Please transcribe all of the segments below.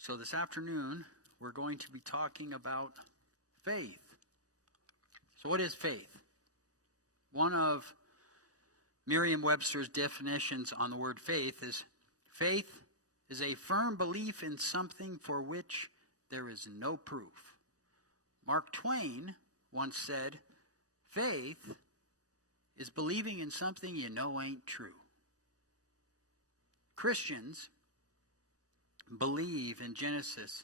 So this afternoon, we're going to be talking about faith. So what is faith? One of Merriam-Webster's definitions on the word faith is a firm belief in something for which there is no proof. Mark Twain once said, faith is believing in something you know ain't true. Christians believe in Genesis,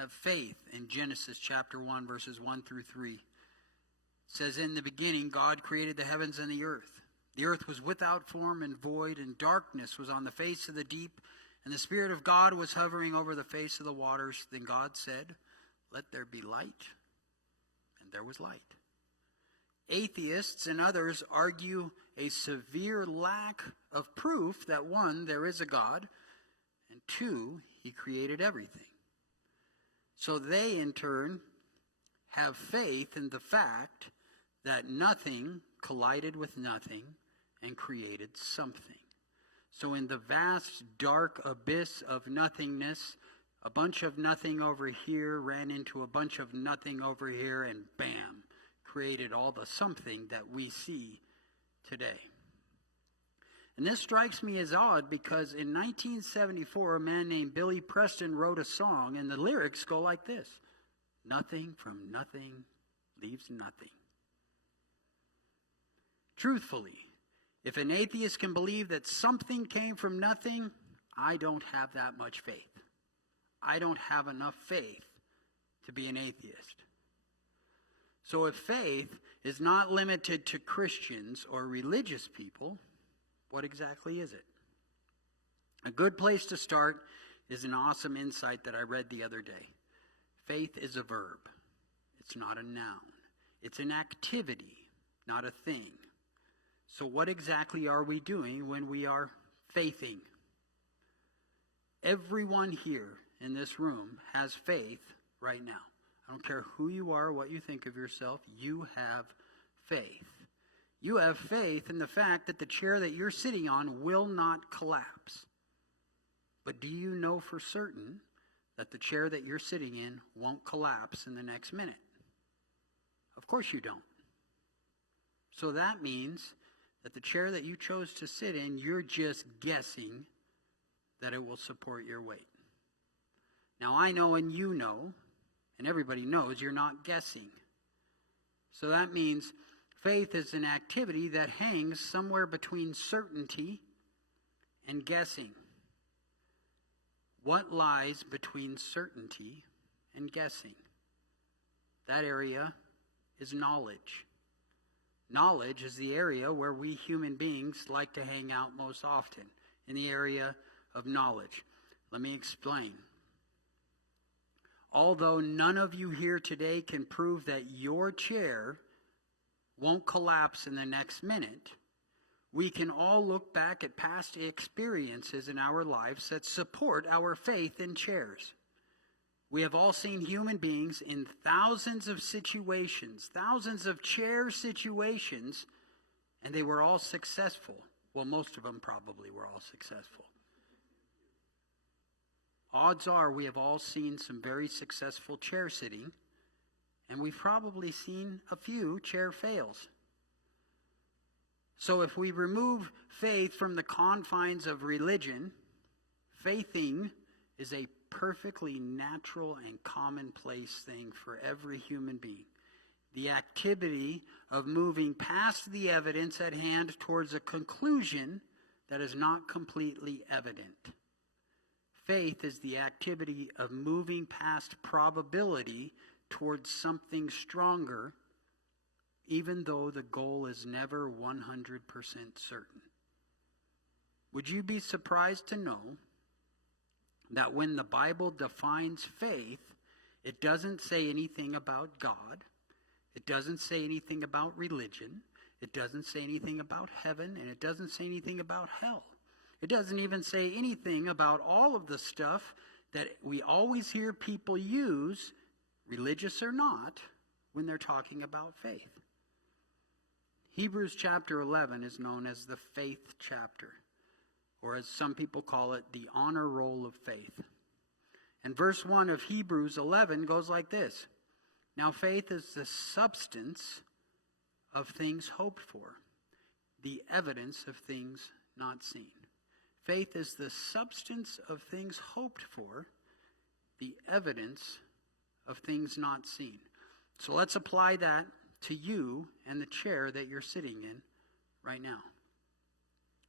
have faith in Genesis chapter 1, verses 1 through 3. It says, in the beginning, God created the heavens and the earth. The earth was without form and void, and darkness was on the face of the deep, and the Spirit of God was hovering over the face of the waters. Then God said, let there be light, and there was light. Atheists and others argue a severe lack of proof that, one, there is a God, and two, he created everything. So they, in turn, have faith in the fact that nothing collided with nothing and created something. So in the vast, dark abyss of nothingness, a bunch of nothing over here ran into a bunch of nothing over here, and bam, created all the something that we see today. And this strikes me as odd because in 1974, a man named Billy Preston wrote a song, and the lyrics go like this: nothing from nothing leaves nothing. Truthfully, if an atheist can believe that something came from nothing, I don't have that much faith. I don't have enough faith to be an atheist. So if faith is not limited to Christians or religious people, what exactly is it? A good place to start is an awesome insight that I read the other day. Faith is a verb. It's not a noun. It's an activity, not a thing. So what exactly are we doing when we are faithing? Everyone here in this room has faith right now. I don't care who you are, what you think of yourself, you have faith. You have faith in the fact that the chair that you're sitting on will not collapse. But do you know for certain that the chair that you're sitting in won't collapse in the next minute? Of course you don't. So that means that the chair that you chose to sit in, you're just guessing that it will support your weight. Now I know and you know, and everybody knows, you're not guessing. So that means faith is an activity that hangs somewhere between certainty and guessing. What lies between certainty and guessing? That area is knowledge. Knowledge is the area where we human beings like to hang out most often, in the area of knowledge. Let me explain. Although none of you here today can prove that your chair won't collapse in the next minute, we can all look back at past experiences in our lives that support our faith in chairs. We have all seen human beings in thousands of situations, thousands of chair situations, and they were all successful. Well, most of them probably were all successful. Odds are we have all seen some very successful chair sitting, and we've probably seen a few chair fails. So if we remove faith from the confines of religion, faithing is a perfectly natural and commonplace thing for every human being. The activity of moving past the evidence at hand towards a conclusion that is not completely evident. Faith is the activity of moving past probability towards something stronger, even though the goal is never 100% certain. Would you be surprised to know that when the Bible defines faith, it doesn't say anything about God, it doesn't say anything about religion, it doesn't say anything about heaven, and it doesn't say anything about hell. It doesn't even say anything about all of the stuff that we always hear people use, religious or not, when they're talking about faith. Hebrews chapter 11 is known as the faith chapter, or as some people call it, the honor roll of faith. And verse 1 of Hebrews 11 goes like this. Now faith is the substance of things hoped for, the evidence of things not seen. Faith is the substance of things hoped for, the evidence of things not seen. So let's apply that to you and the chair that you're sitting in right now.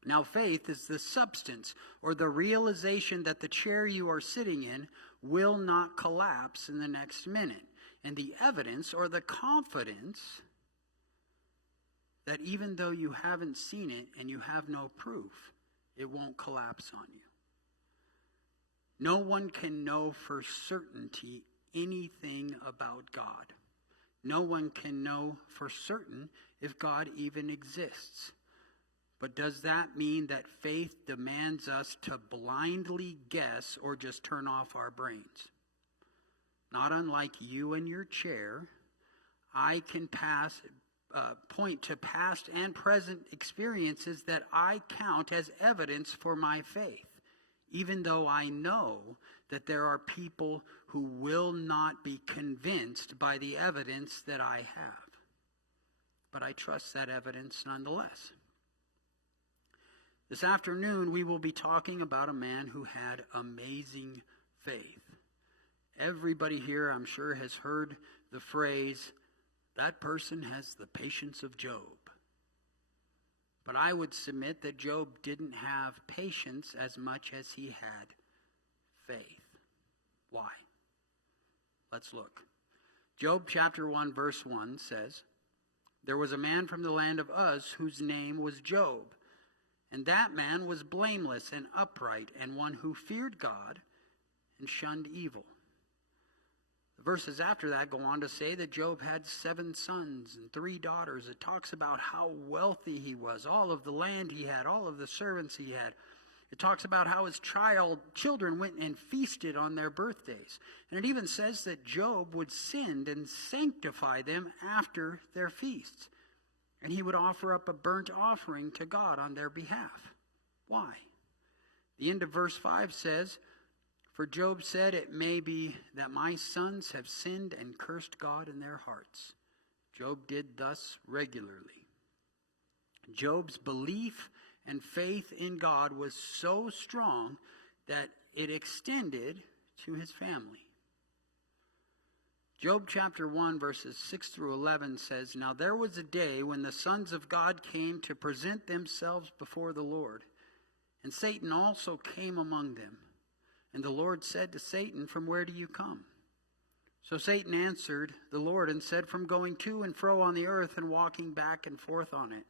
Now faith is the substance or the realization that the chair you are sitting in will not collapse in the next minute. And the evidence or the confidence that even though you haven't seen it and you have no proof, it won't collapse on you. No one can know for certainty anything about God. No one can know for certain if God even exists. But does that mean that faith demands us to blindly guess or just turn off our brains? Not unlike you and your chair, I can point to past and present experiences that I count as evidence for my faith, even though I know that there are people who will not be convinced by the evidence that I have. But I trust that evidence nonetheless. This afternoon, we will be talking about a man who had amazing faith. Everybody here, I'm sure, has heard the phrase, that person has the patience of Job. But I would submit that Job didn't have patience as much as he had faith. Why? Let's look. Job chapter 1 verse 1 says, there was a man from the land of Uz whose name was Job. And that man was blameless and upright and one who feared God and shunned evil. The verses after that go on to say that Job had 7 sons and 3 daughters. It talks about how wealthy he was, all of the land he had, all of the servants he had. It talks about how his children went and feasted on their birthdays. And it even says that Job would send and sanctify them after their feasts. And he would offer up a burnt offering to God on their behalf. Why? The end of verse 5 says, for Job said, it may be that my sons have sinned and cursed God in their hearts. Job did thus regularly. Job's belief and faith in God was so strong that it extended to his family. Job chapter 1 verses 6 through 11 says, now there was a day when the sons of God came to present themselves before the Lord, and Satan also came among them. And the Lord said to Satan, from where do you come? So Satan answered the Lord and said, from going to and fro on the earth and walking back and forth on it.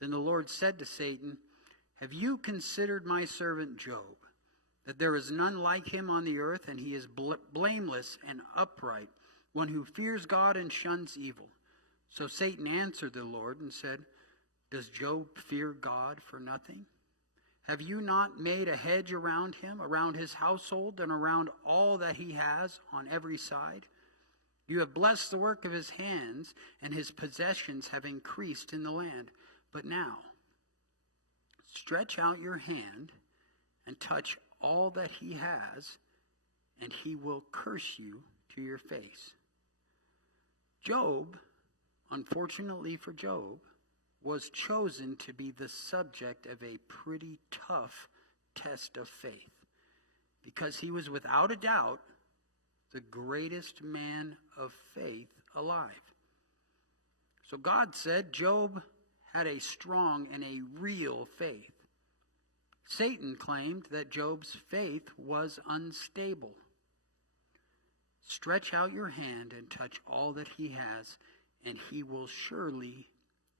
Then the Lord said to Satan, have you considered my servant Job, that there is none like him on the earth, and he is blameless and upright, one who fears God and shuns evil? So Satan answered the Lord and said, does Job fear God for nothing? Have you not made a hedge around him, around his household, and around all that he has on every side? You have blessed the work of his hands, and his possessions have increased in the land. But now, stretch out your hand and touch all that he has, and he will curse you to your face. Job, unfortunately for Job, was chosen to be the subject of a pretty tough test of faith, because he was without a doubt the greatest man of faith alive. So God said Job had a strong and a real faith. Satan claimed that Job's faith was unstable. Stretch out your hand and touch all that he has, and he will surely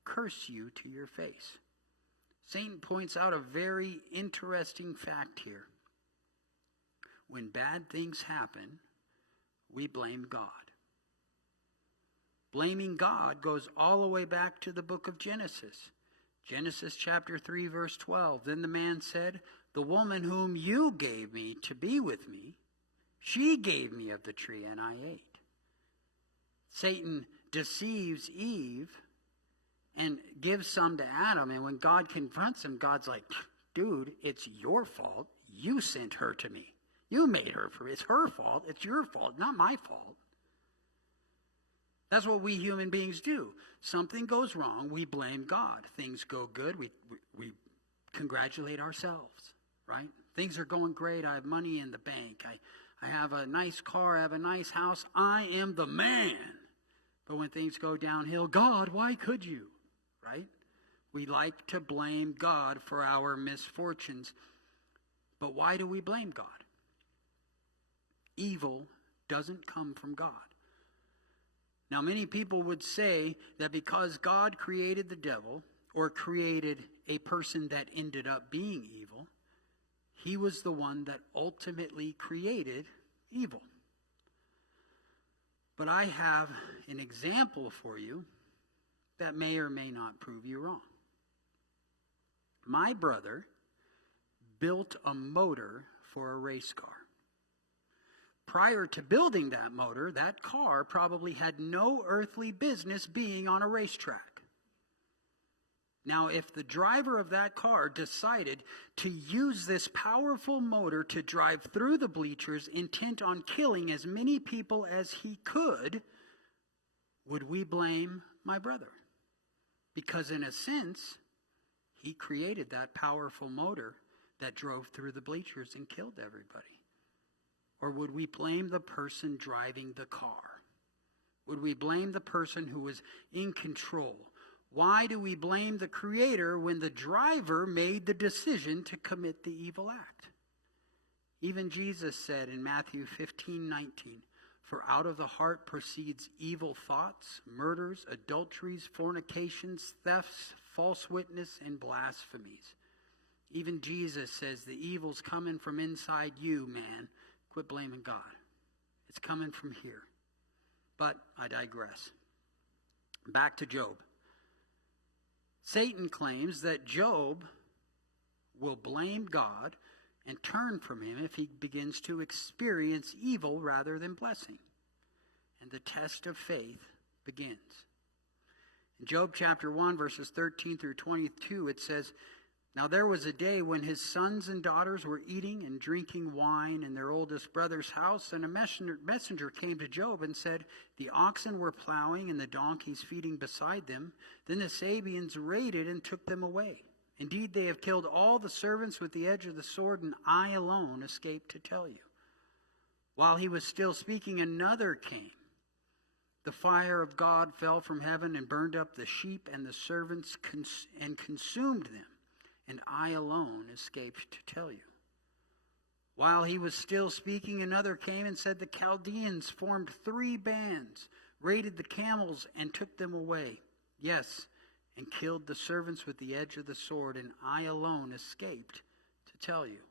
curse you to your face. Satan points out a very interesting fact here. When bad things happen, we blame God. Blaming God goes all the way back to the book of Genesis. Genesis chapter 3 verse 12. Then the man said, the woman whom you gave me to be with me, she gave me of the tree and I ate. Satan deceives Eve and gives some to Adam. And when God confronts him, God's like, dude, it's your fault. You sent her to me. You made her for it. It's her fault. It's your fault, not my fault. That's what we human beings do. Something goes wrong, we blame God. Things go good, we congratulate ourselves, right? Things are going great. I have money in the bank. I have a nice car. I have a nice house. I am the man. But when things go downhill, God, why could you? Right? We like to blame God for our misfortunes. But why do we blame God? Evil doesn't come from God. Now, many people would say that because God created the devil, or created a person that ended up being evil, he was the one that ultimately created evil. But I have an example for you that may or may not prove you wrong. My brother built a motor for a race car. Prior to building that motor, that car probably had no earthly business being on a racetrack. Now, if the driver of that car decided to use this powerful motor to drive through the bleachers, intent on killing as many people as he could, would we blame my brother? Because in a sense, he created that powerful motor that drove through the bleachers and killed everybody. Or would we blame the person driving the car? Would we blame the person who was in control? Why do we blame the Creator when the driver made the decision to commit the evil act? Even Jesus said in Matthew 15:19, "For out of the heart proceeds evil thoughts, murders, adulteries, fornications, thefts, false witness, and blasphemies." Even Jesus says the evil's coming from inside you, man. Quit blaming God. It's coming from here. But I digress. Back to Job. Satan claims that Job will blame God and turn from him if he begins to experience evil rather than blessing. And the test of faith begins. In Job chapter 1, verses 13 through 22, it says, "Now there was a day when his sons and daughters were eating and drinking wine in their oldest brother's house, and a messenger came to Job and said, 'The oxen were plowing and the donkeys feeding beside them. Then the Sabeans raided and took them away. Indeed, they have killed all the servants with the edge of the sword, and I alone escaped to tell you.' While he was still speaking, another came. The fire of God fell from heaven and burned up the sheep and the servants and consumed them. And I alone escaped to tell you. While he was still speaking, another came and said, 'The Chaldeans formed 3 bands, raided the camels, and took them away. Yes, and killed the servants with the edge of the sword, and I alone escaped to tell you.'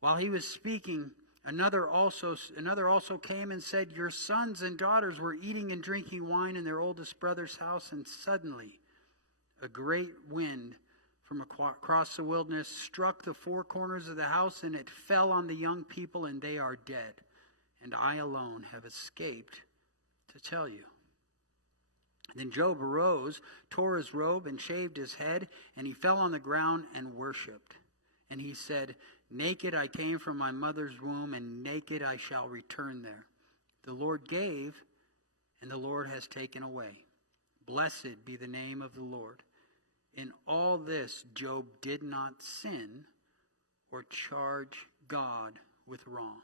While he was speaking, another also came and said, 'Your sons and daughters were eating and drinking wine in their oldest brother's house, and suddenly a great wind from across the wilderness struck the 4 corners of the house, and it fell on the young people, and they are dead. And I alone have escaped to tell you.' Then Job arose, tore his robe, and shaved his head, and he fell on the ground and worshipped. And he said, 'Naked I came from my mother's womb, and naked I shall return there. The Lord gave, and the Lord has taken away. Blessed be the name of the Lord.' In all this, Job did not sin or charge God with wrong.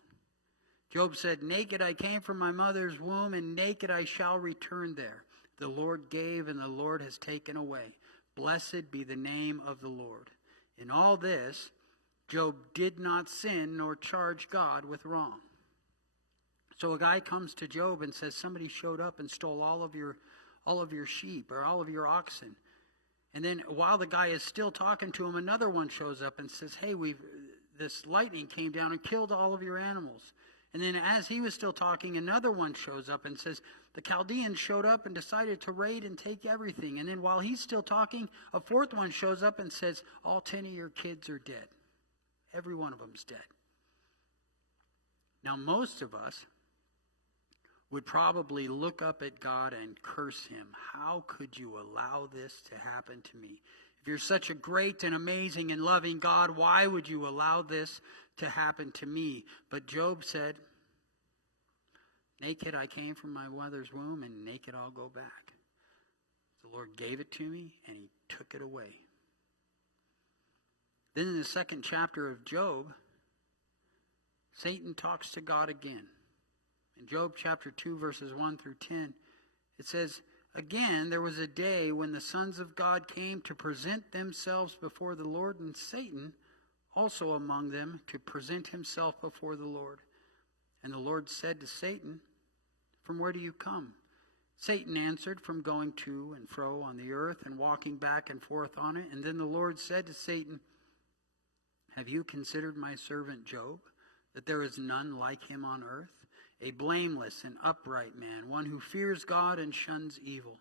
Job said, 'Naked I came from my mother's womb, and naked I shall return there. The Lord gave, and the Lord has taken away. Blessed be the name of the Lord.' In all this, Job did not sin nor charge God with wrong." So a guy comes to Job and says, "Somebody showed up and stole all of your sheep or all of your oxen." And then while the guy is still talking to him, another one shows up and says, "Hey, this lightning came down and killed all of your animals." And then as he was still talking, another one shows up and says, "The Chaldeans showed up and decided to raid and take everything." And then while he's still talking, a 4th one shows up and says, "All 10 of your kids are dead. Every one of them's dead." Now most of us would probably look up at God and curse him. "How could you allow this to happen to me? If you're such a great and amazing and loving God, why would you allow this to happen to me? But Job said, naked I came from my mother's womb, and naked I'll go back. The Lord gave it to me, and he took it away. Then in the second chapter of Job, Satan talks to God again. In Job chapter 2, verses 1 through 10, it says, again, there was a day when the sons of God came to present themselves before the Lord, and Satan also among them to present himself before the Lord. And the Lord said to Satan, from where do you come? Satan answered, from going to and fro on the earth and walking back and forth on it. And then the Lord said to Satan, have you considered my servant Job, that there is none like him on earth? A blameless and upright man, one who fears God and shuns evil,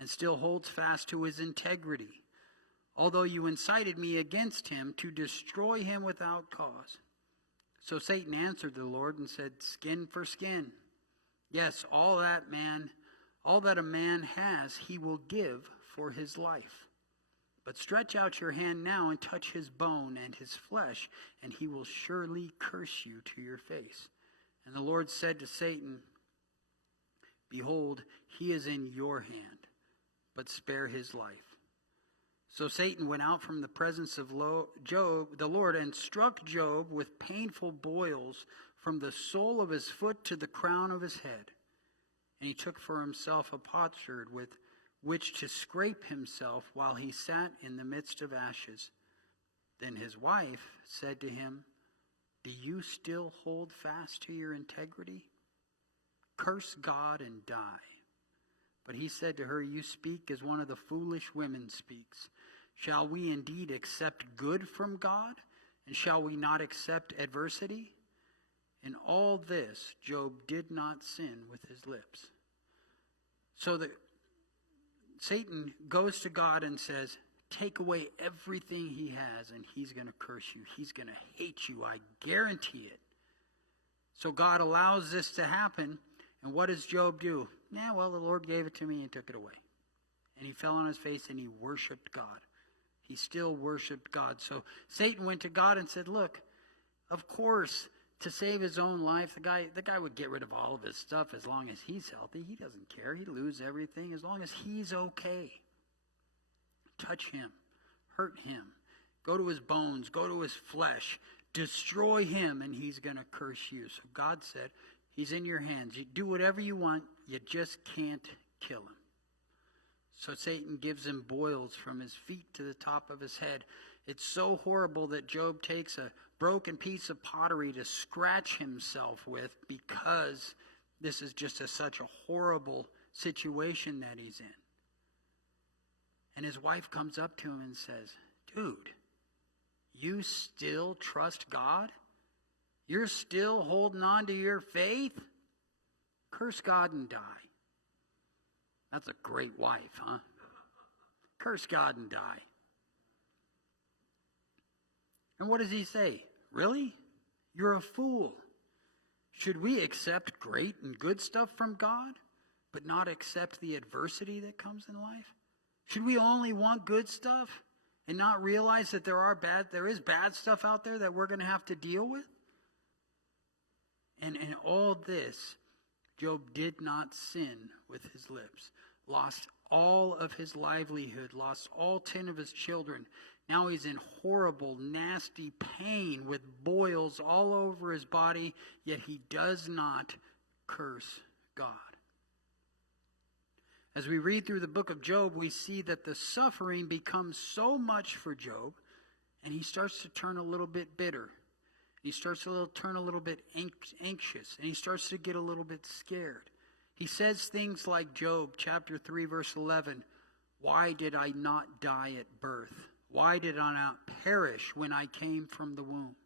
and still holds fast to his integrity, although you incited me against him to destroy him without cause. So Satan answered the Lord and said, skin for skin. Yes, all that a man has, he will give for his life. But stretch out your hand now and touch his bone and his flesh, and he will surely curse you to your face. And the Lord said to Satan, behold, he is in your hand, but spare his life. So Satan went out from the presence of Job, the Lord, and struck Job with painful boils from the sole of his foot to the crown of his head. And he took for himself a potsherd with which to scrape himself while he sat in the midst of ashes. Then his wife said to him, do you still hold fast to your integrity? Curse God and die. But he said to her, you speak as one of the foolish women speaks. Shall we indeed accept good from God? And shall we not accept adversity? In all this, Job did not sin with his lips. So Satan goes to God and says, take away everything he has, and he's going to curse you. He's going to hate you. I guarantee it. So God allows this to happen. And what does Job do? Yeah, well, the Lord gave it to me and took it away. And he fell on his face and he worshiped God. He still worshiped God. So Satan went to God and said, look, of course, to save his own life, the guy would get rid of all of his stuff as long as he's healthy. He doesn't care. He'd lose everything as long as he's okay. Touch him, hurt him, go to his bones, go to his flesh, destroy him, and he's going to curse you. So God said, he's in your hands. You do whatever you want, you just can't kill him. So Satan gives him boils from his feet to the top of his head. It's so horrible that Job takes a broken piece of pottery to scratch himself with, because this is just such a horrible situation that he's in. And his wife comes up to him and says, dude, you still trust God? You're still holding on to your faith? Curse God and die. That's a great wife, huh? Curse God and die. And what does he say? Really? You're a fool. Should we accept great and good stuff from God, but not accept the adversity that comes in life? Should we only want good stuff and not realize that there is bad stuff out there that we're going to have to deal with? And in all this, Job did not sin with his lips, lost all of his livelihood, lost all 10 of his children. Now he's in horrible, nasty pain with boils all over his body, yet he does not curse God. As we read through the book of Job, we see that the suffering becomes so much for Job, and he starts to turn a little bit bitter. He starts to turn a little bit anxious, and he starts to get a little bit scared. He says things like Job chapter 3, verse 11, why did I not die at birth? Why did I not perish when I came from the womb?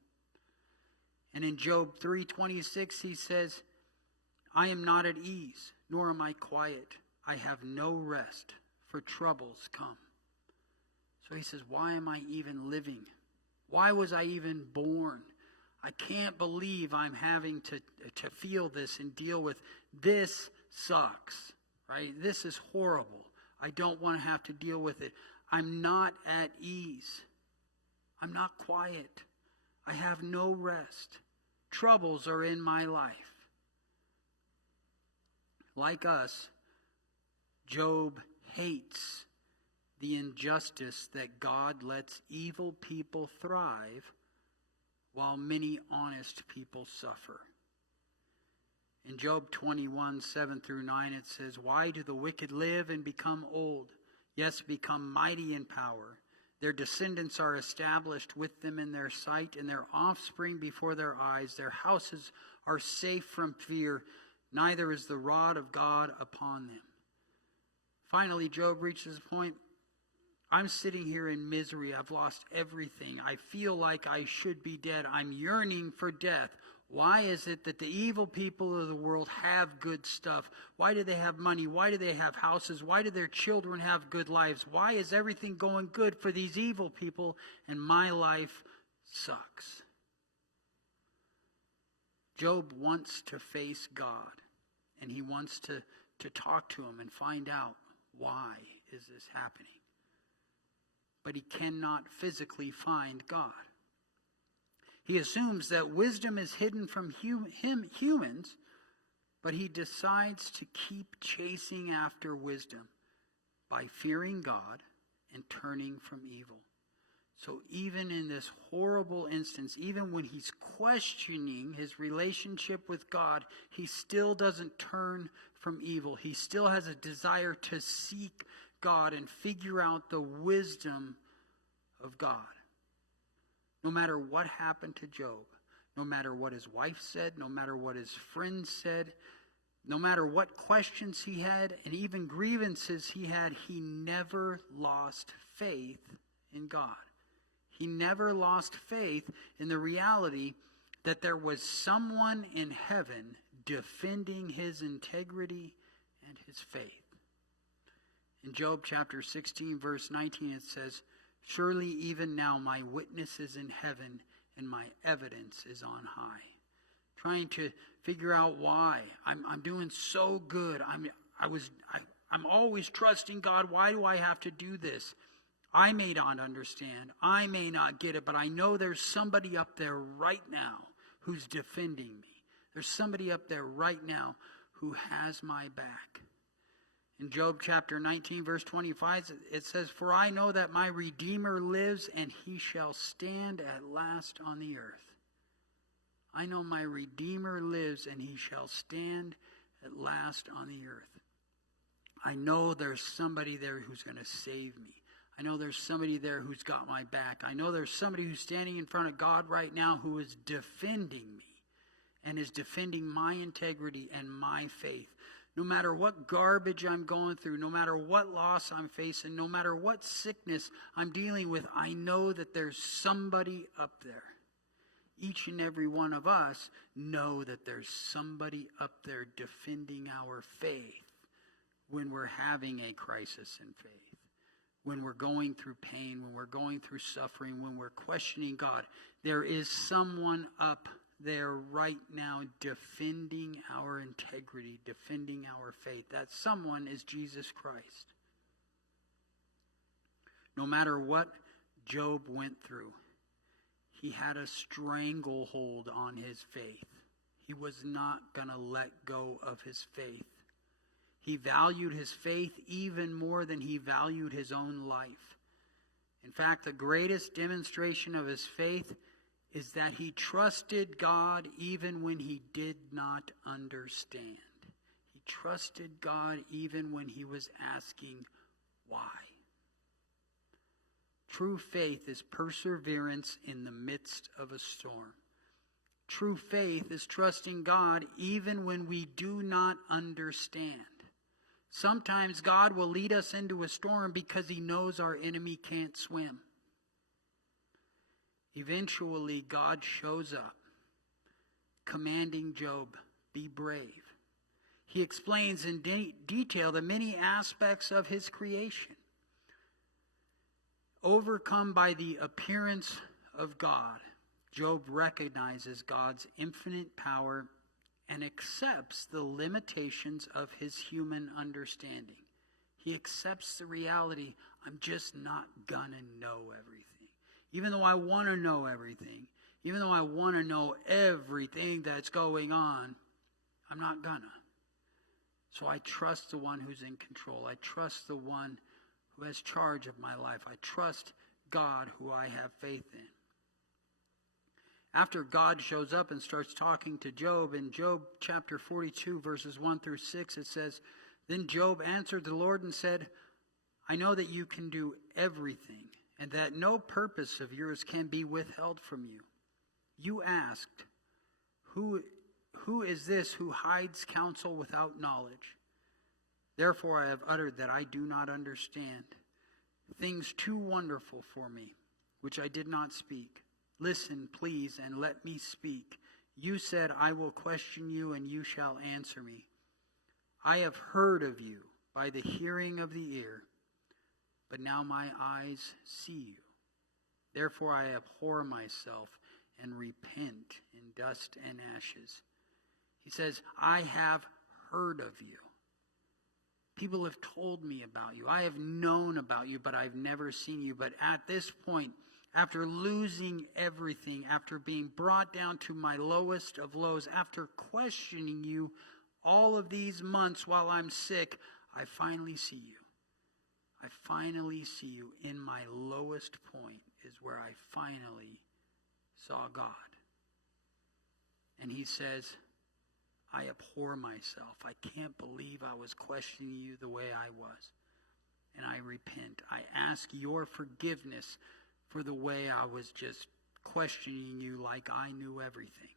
And in Job 3:26, he says, I am not at ease, nor am I quiet. I have no rest, for troubles come. So he says, why am I even living? Why was I even born? I can't believe I'm having to feel this and deal with this. Sucks, right? This is horrible. I don't want to have to deal with it. I'm not at ease. I'm not quiet. I have no rest. Troubles are in my life. Like us, Job hates the injustice that God lets evil people thrive while many honest people suffer. In Job 21, 7 through 9, it says, "Why do the wicked live and become old? Yes, become mighty in power. Their descendants are established with them in their sight, and their offspring before their eyes. Their houses are safe from fear, neither is the rod of God upon them." Finally, Job reaches the point, I'm sitting here in misery. I've lost everything. I feel like I should be dead. I'm yearning for death. Why is it that the evil people of the world have good stuff? Why do they have money? Why do they have houses? Why do their children have good lives? Why is everything going good for these evil people and my life sucks? Job wants to face God, and he wants to talk to him and find out, why is this happening? But he cannot physically find God. He assumes that wisdom is hidden from humans, but he decides to keep chasing after wisdom by fearing God and turning from evil. So even in this horrible instance, even when he's questioning his relationship with God, he still doesn't turn from evil. He still has a desire to seek God and figure out the wisdom of God. No matter what happened to Job, no matter what his wife said, no matter what his friends said, no matter what questions he had and even grievances he had, he never lost faith in God. He never lost faith in the reality that there was someone in heaven defending his integrity and his faith. In Job chapter 16, verse 19, it says, "Surely even now my witness is in heaven and my evidence is on high." Trying to figure out why. I'm doing so good. I'm always trusting God. Why do I have to do this? I may not understand. I may not get it, but I know there's somebody up there right now who's defending me. There's somebody up there right now who has my back. In Job chapter 19, verse 25, it says, "For I know that my Redeemer lives, and he shall stand at last on the earth." I know my Redeemer lives, and he shall stand at last on the earth. I know there's somebody there who's going to save me. I know there's somebody there who's got my back. I know there's somebody who's standing in front of God right now who is defending me and is defending my integrity and my faith. No matter what garbage I'm going through, no matter what loss I'm facing, no matter what sickness I'm dealing with, I know that there's somebody up there. Each and every one of us know that there's somebody up there defending our faith when we're having a crisis in faith. When we're going through pain, when we're going through suffering, when we're questioning God, there is someone up there right now defending our integrity, defending our faith. That someone is Jesus Christ. No matter what Job went through, he had a stranglehold on his faith. He was not going to let go of his faith. He valued his faith even more than he valued his own life. In fact, the greatest demonstration of his faith is that he trusted God even when he did not understand. He trusted God even when he was asking why. True faith is perseverance in the midst of a storm. True faith is trusting God even when we do not understand. Sometimes God will lead us into a storm because he knows our enemy can't swim. Eventually, God shows up, commanding Job, "Be brave." He explains in detail the many aspects of his creation. Overcome by the appearance of God, Job recognizes God's infinite power and accepts the limitations of his human understanding. He accepts the reality, I'm just not gonna know everything. Even though I want to know everything, even though I want to know everything that's going on, I'm not gonna. So I trust the one who's in control. I trust the one who has charge of my life. I trust God, who I have faith in. After God shows up and starts talking to Job, in Job chapter 42, verses 1 through 6, it says, "Then Job answered the Lord and said, I know that you can do everything, and that no purpose of yours can be withheld from you. You asked, Who is this who hides counsel without knowledge? Therefore I have uttered that I do not understand, things too wonderful for me, which I did not speak. Listen, please, and let me speak. You said, I will question you, and you shall answer me. I have heard of you by the hearing of the ear, but now my eyes see you. Therefore I abhor myself and repent in dust and ashes." He says, I have heard of you. People have told me about you. I have known about you, but I've never seen you. But at this point, after losing everything, after being brought down to my lowest of lows, after questioning you all of these months while I'm sick, I finally see you. I finally see you. In my lowest point is where I finally saw God. And he says, I abhor myself. I can't believe I was questioning you the way I was. And I repent. I ask your forgiveness for the way I was just questioning you like I knew everything.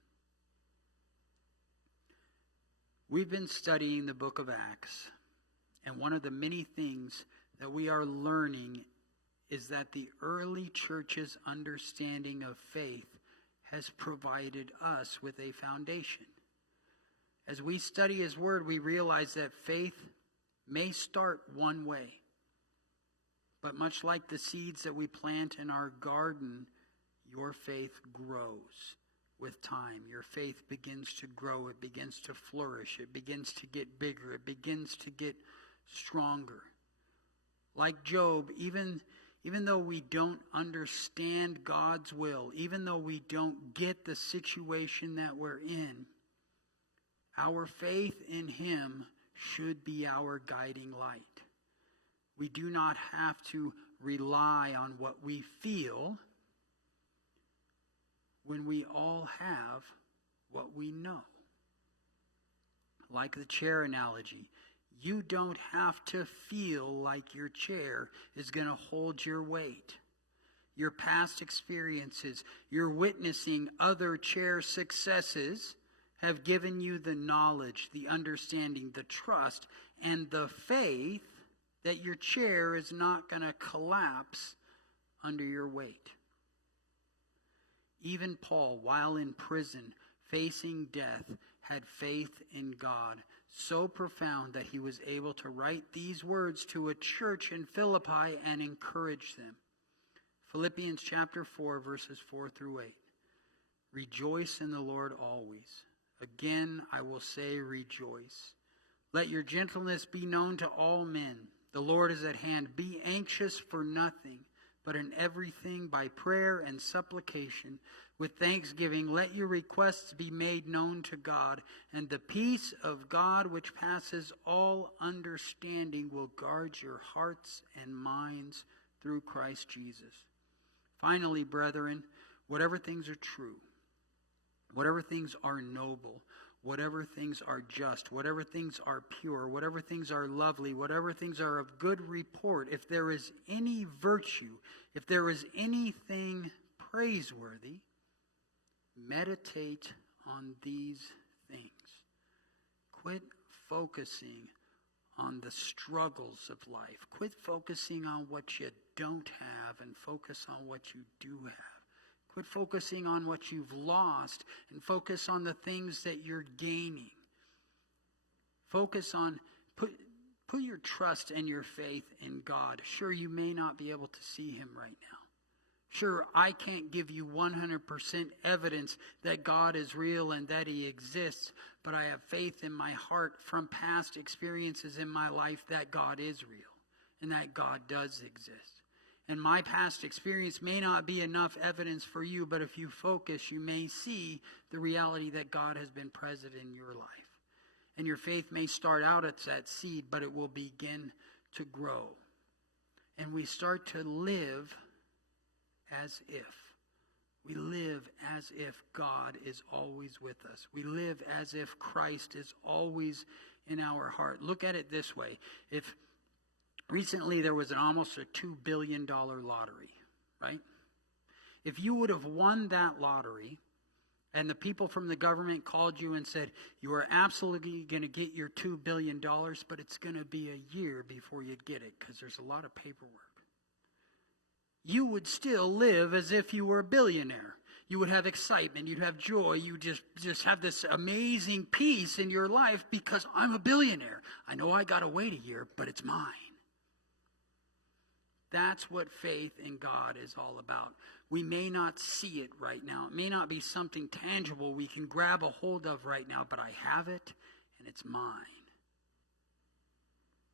We've been studying the book of Acts, and one of the many things that we are learning is that the early church's understanding of faith has provided us with a foundation. As we study his word, we realize that faith may start one way, but much like the seeds that we plant in our garden, your faith grows with time. Your faith begins to grow. It begins to flourish. It begins to get bigger. It begins to get stronger. Like Job, even though we don't understand God's will, even though we don't get the situation that we're in, our faith in him should be our guiding light. We do not have to rely on what we feel when we all have what we know. Like the chair analogy, you don't have to feel like your chair is going to hold your weight. Your past experiences, your witnessing other chair successes have given you the knowledge, the understanding, the trust, and the faith that your chair is not going to collapse under your weight. Even Paul, while in prison, facing death, had faith in God so profound that he was able to write these words to a church in Philippi and encourage them. Philippians chapter 4, verses 4 through 8. Rejoice in the Lord always. Again, I will say rejoice. Let your gentleness be known to all men. The Lord is at hand. Be anxious for nothing, but in everything by prayer and supplication, with thanksgiving, let your requests be made known to God, and the peace of God, which passes all understanding, will guard your hearts and minds through Christ Jesus. Finally, brethren, whatever things are true, whatever things are noble, whatever things are just, whatever things are pure, whatever things are lovely, whatever things are of good report, if there is any virtue, if there is anything praiseworthy, meditate on these things. Quit focusing on the struggles of life. Quit focusing on what you don't have and focus on what you do have. Quit focusing on what you've lost and focus on the things that you're gaining. Focus on, put your trust and your faith in God. Sure, you may not be able to see him right now. Sure, I can't give you 100% evidence that God is real and that he exists, but I have faith in my heart from past experiences in my life that God is real and that God does exist. And my past experience may not be enough evidence for you, but if you focus, you may see the reality that God has been present in your life. And your faith may start out as that seed, but it will begin to grow. And we start to live as if. We live as if God is always with us. We live as if Christ is always in our heart. Look at it this way. If recently there was almost a $2 billion lottery, right? If you would have won that lottery and the people from the government called you and said, you are absolutely going to get your $2 billion, but it's going to be a year before you get it because there's a lot of paperwork. You would still live as if you were a billionaire. You would have excitement. You'd have joy. You just have this amazing peace in your life because I'm a billionaire. I know I got to wait a year, but it's mine. That's what faith in God is all about. We may not see it right now. It may not be something tangible we can grab a hold of right now, but I have it and it's mine.